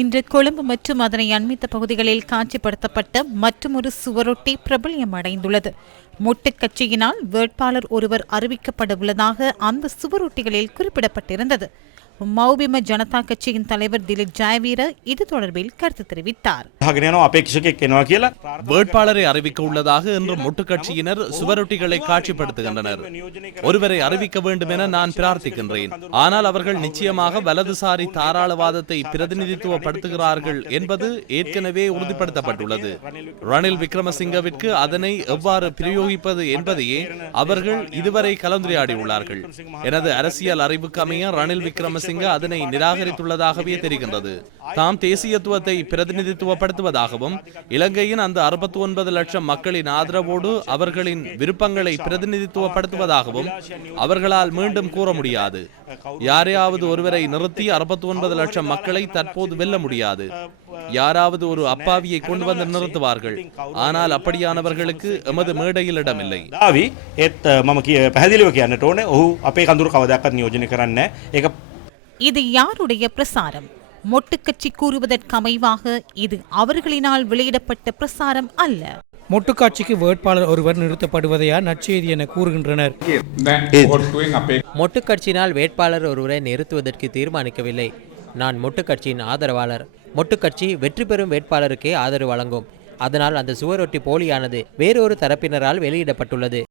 இன்று கொழும்பு மற்றும் அதனை அண்மித்த பகுதிகளில் காட்சிப்படுத்தப்பட்ட மற்றொரு சுவரொட்டி பிரபல்யமடைந்துள்ளது. மொட்டுக் கட்சியினால் வேட்பாளர் ஒருவர் அறிவிக்கப்படவுள்ளதாக அந்த சுவரொட்டிகளில் குறிப்பிடப்பட்டிருந்தது. மௌபிம ஜனதா கட்சியின் தலைவர் திலீப் ஜெயவீர இது தொடர்பில் கருத்து தெரிவித்தார். வேட்பாளரை அறிவிக்க உள்ளதாக இன்று மொட்டுக் கட்சியினர் சுவரொட்டிகளை காட்சிப்படுத்துகின்றனர். ஒருவரை அறிவிக்க வேண்டும் என நான் பிரார்த்திக்கின்றேன். ஆனால் அவர்கள் நிச்சயமாக வலதுசாரி தாராளவாதத்தை பிரதிநிதித்துவப்படுத்துகிறார்கள் என்பது ஏற்கனவே உறுதிப்படுத்தப்பட்டுள்ளது. ரணில் விக்ரமசிங்கவிற்கு அதனை எவ்வாறு பிரயோகிப்பது என்பதையே அவர்கள் இதுவரை கலந்துரையாடியுள்ளார்கள். எனது அரசியல் அறிவுக்கு அமைய ரணில் விக்ரமசிங்க அதனை நிராகரித்துள்ளதாகவே தெரிகின்றது. தாம் தேசியத்துவத்தை பிரதிநிதித்துவப்படுத்துவதாகவும் இலங்கையின் அந்த 69 லட்சம் மக்களின் ஆதரவோடு அவர்களின் விருப்பங்களை பிரதிநிதித்துவப்படுத்துவதாகவும் அவர்களால் மீண்டும் கூற முடியாது. யாரையாவது ஒருவரை நிறுத்தி 69 லட்சம் மக்களை தற்போது வெல்ல முடியாது. யாராவது ஒரு அப்பாவியை கொண்டு வந்து நிறுத்துவார்கள். ஆனால் அப்படியானவர்களுக்கு எமது மேடையில் இடமில்லை. இது யாருடைய பிரசாரம்? மொட்டுக்கட்சி கூறுவதற்கமைவாக இது அவர்களினால் வெளியிடப்பட்ட பிரசாரம் அல்ல. மொட்டுக்காட்சிக்கு வேட்பாளர் ஒருவர் நிறுத்தப்படுவதையா நற்செய்தி என கூறுகின்றனர். மொட்டுக்கட்சியினால் வேட்பாளர் ஒருவரை நிறுத்துவதற்கு தீர்மானிக்கவில்லை. நான் மொட்டுக்கட்சியின் ஆதரவாளர். மொட்டுக்கட்சி வெற்றி பெறும் வேட்பாளருக்கே ஆதரவு வழங்கும். அதனால் அந்த சுவரொட்டி போலியானது வேறொரு தரப்பினரால் வெளியிடப்பட்டுள்ளது.